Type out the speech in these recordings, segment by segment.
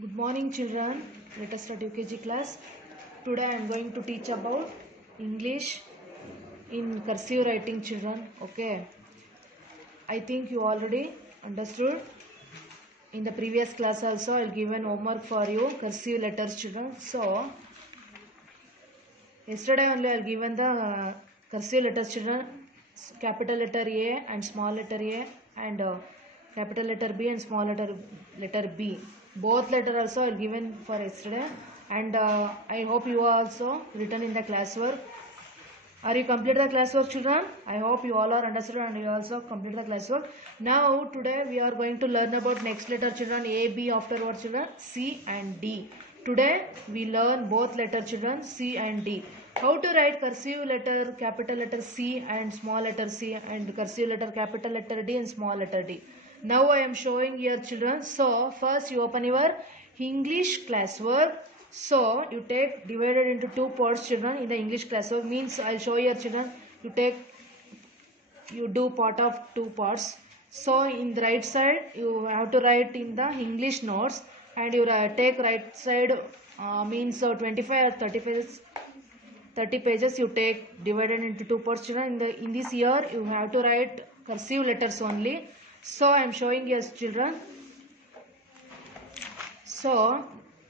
Good morning children. Let us start UKG class. Today I am going to teach about English in cursive writing children. Okay. I think you already understood. In the previous class also I will give an homework for you, cursive letters children. So yesterday only I will given the cursive letters children, capital letter A and small letter A and capital letter B and small letter B. Both letter also are given for yesterday, and I hope you are also written in the classwork. Are you complete the classwork children? I hope you all are understood and you also complete the classwork. Now today we are going to learn about next letter children, A, B, afterwards children C and D. Today we learn both letter children C and D. How to write cursive letter capital letter C and small letter C and cursive letter capital letter D and small letter D. Now I am showing here children. So first you open your English classwork. So you take divided into two parts children in the English classwork. Means I will show here children. You do part of two parts. So in the right side you have to write in the English notes, and you take right side means 25 or 30 pages you take divided into two parts children. In this year you have to write cursive letters only. So I am showing you children. So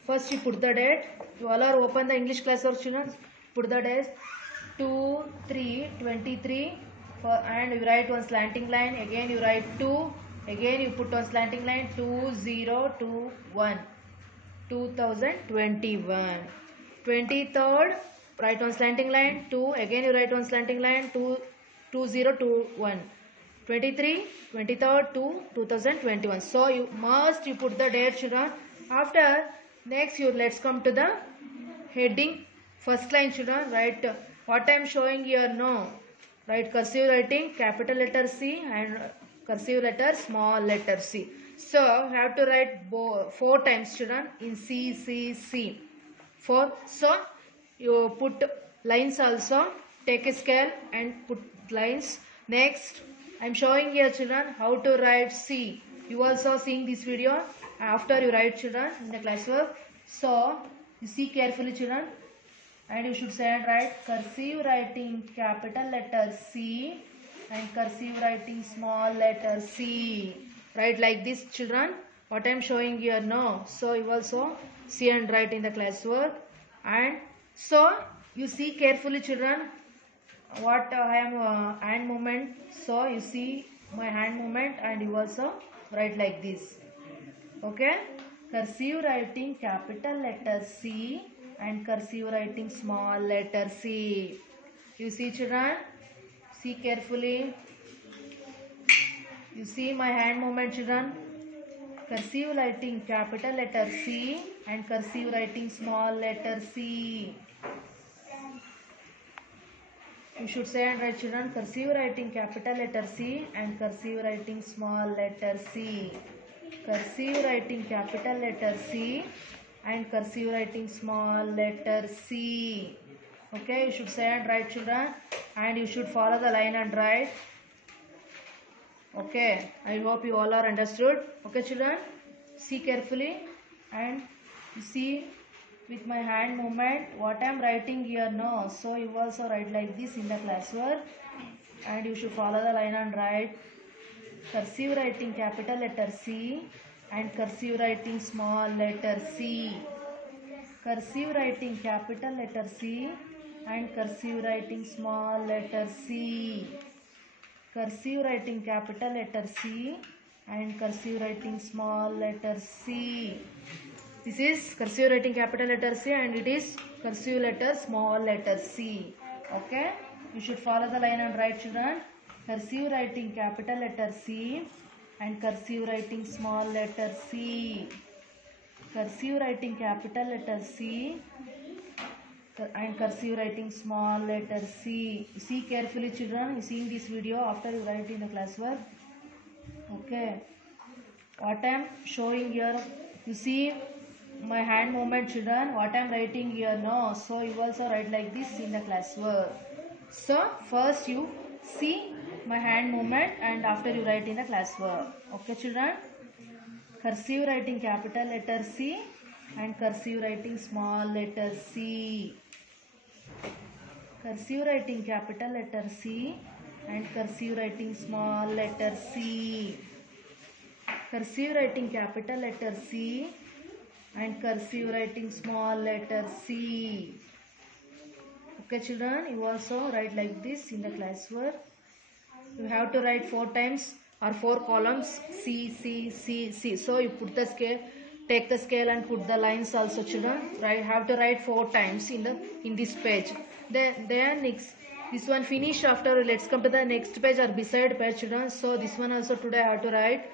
first you put the date. You all are open the English class or children. Put the date 2/3/23 and you write one slanting line. Again you write 2. Again you put one slanting line 2021 2021. 23rd write one slanting line 2. Again you write one slanting line 2021. 23 23rd to 2021. So you put the date children. After next let's come to the heading. First line children, write what I am showing here. No, write cursive writing capital letter C and cursive letter small letter C. So you have to write 4 times children in C. 4. So you put lines also. Take a scale and put lines. Next I am showing here children how to write C. You also seeing this video after you write children in the classwork. So you see carefully children, and you should say and write cursive writing capital letter C and cursive writing small letter C. Write like this children. What I am showing here no. So you also see and write in the classwork. And so you see carefully children what I am hand movement. So you see my hand movement and you also write like this. Okay. Cursive writing capital letter C and cursive writing small letter C. You see children. See carefully. You see my hand movement children. Cursive writing capital letter C and cursive writing small letter C. You should say and write children cursive writing capital letter C and cursive writing small letter C. Cursive writing capital letter C and cursive writing small letter C. Okay, you should say and write children, and you should follow the line and write. Okay, I hope you all are understood. Okay children, see carefully and you see with my hand movement what I am writing here no. So you also write like this in the classwork, and you should follow the line and write cursive writing capital letter C and cursive writing small letter C. Cursive writing capital letter C and cursive writing small letter C. Cursive writing capital letter C and cursive writing small letter C. This is cursive writing capital letter C and it is cursive letter small letter C. Okay. You should follow the line and write children. Cursive writing capital letter C and cursive writing small letter C. Cursive writing capital letter C and cursive writing small letter C. See carefully children. You seeing this video after you write in the classwork. Okay. What I am showing here, you see my hand movement children. What I am writing here no. So you also write like this in the classwork. So first you see my hand movement and after you write in the classwork. Okay children. cursive writing capital letter C and cursive writing small letter c. Cursive writing capital letter C and cursive writing small letter c. Cursive writing capital letter C and cursive writing small letter c. Okay children, you also write like this in the classwork. You have to write 4 times or 4 columns C, C, C, C. So you put the scale, take the scale and put the lines also children. Right, have to write 4 times in this page. Then next, this one finish after. Let's come to the next page or beside page children. So this one also today I have to write.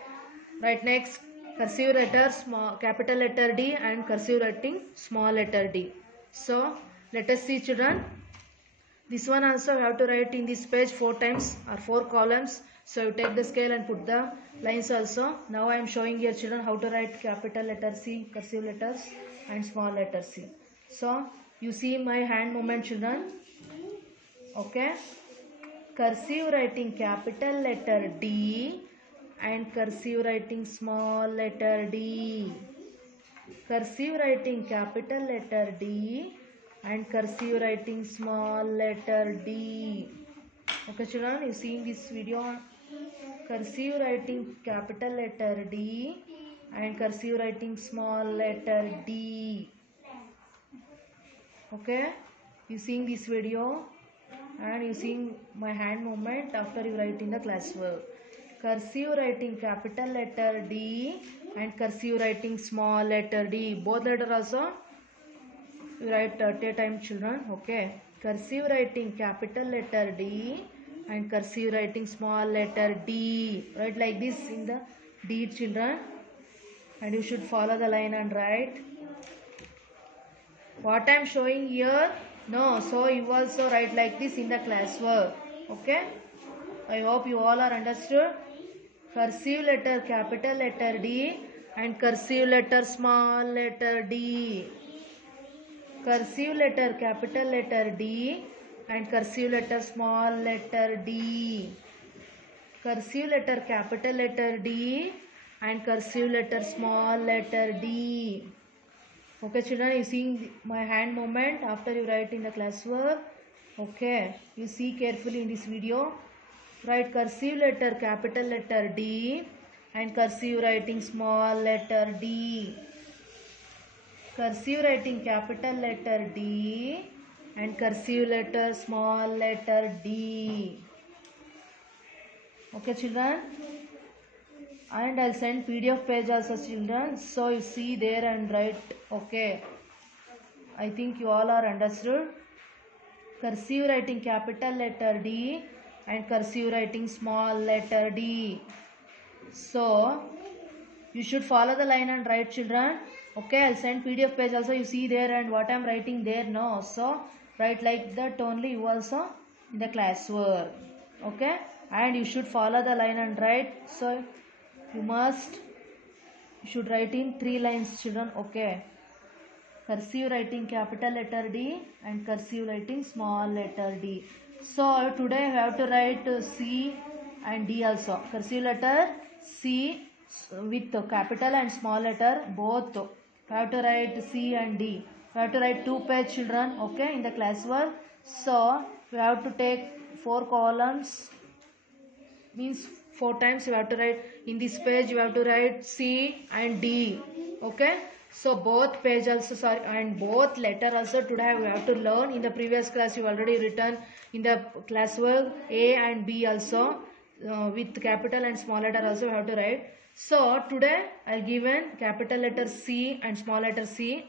Right next, cursive letter small capital letter D and cursive writing small letter d. So let us see children. This one also you have to write in this page 4 times or 4 columns. So you take the scale and put the lines also. Now I am showing here children how to write capital letter C, cursive letters and small letter c. So you see my hand movement children. Okay. Cursive writing capital letter D and cursive writing small letter d. Cursive writing capital letter D and cursive writing small letter d. Okay children, you see in this video cursive writing capital letter D and cursive writing small letter d. Okay, you seeing this video and you seeing my hand movement after you write in the classwork. Cursive writing capital letter D and cursive writing small letter d. Both letters also you write at a time children. Okay, cursive writing capital letter D and cursive writing small letter d. Write like this in the D children, and you should follow the line and write. What I am showing here, no, so you also write like this in the classwork. Okay, I hope you all are understood. Cursive letter capital letter D and cursive letter small letter d. Cursive letter capital letter D and cursive letter small letter d. Cursive letter capital letter D and cursive letter small letter d. Okay children, you see my hand movement after you write in the classwork. Okay, you see carefully in this video. Write cursive letter capital letter D and cursive writing small letter d. Cursive writing capital letter D and cursive letter small letter d. Okay children, and I'll send PDF page also children, so you see there and write. Okay, I think you all are understood. Cursive writing capital letter D and cursive writing small letter d. So you should follow the line and write children. Okay, I'll send PDF page also, you see there and what I'm writing there. No, so write like that only you also in the classwork. Okay, and you should follow the line and write. So you should write in 3 lines children. Okay, cursive writing capital letter D and cursive writing small letter d. So today we have to write C and D also. Cursive letter C with capital and small letter both. We have to write C and D. We have to write 2 page children. Okay, in the classwork. So we have to take 4 columns. Means 4 times you have to write in this page. You have to write C and D. Okay. So both page also and both letter also today we have to learn. In the previous class you already written in the classwork A and B also with capital and small letter also we have to write. So today I given capital letter C and small letter C,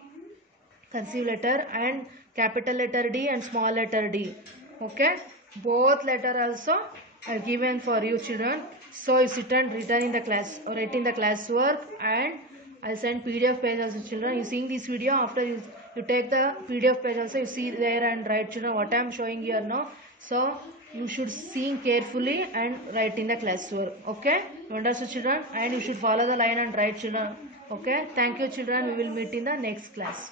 cursive letter, and capital letter D and small letter d. Okay, both letter also are given for you children. So you sit and return in the class or write in the classwork, and I'll send PDF page also children. You seeing this video, after you take the PDF page also, you see there and write children what I am showing here now. So you should see carefully and write in the classwork. Okay, you understood children, and you should follow the line and write children. Okay, thank you children, we will meet in the next class.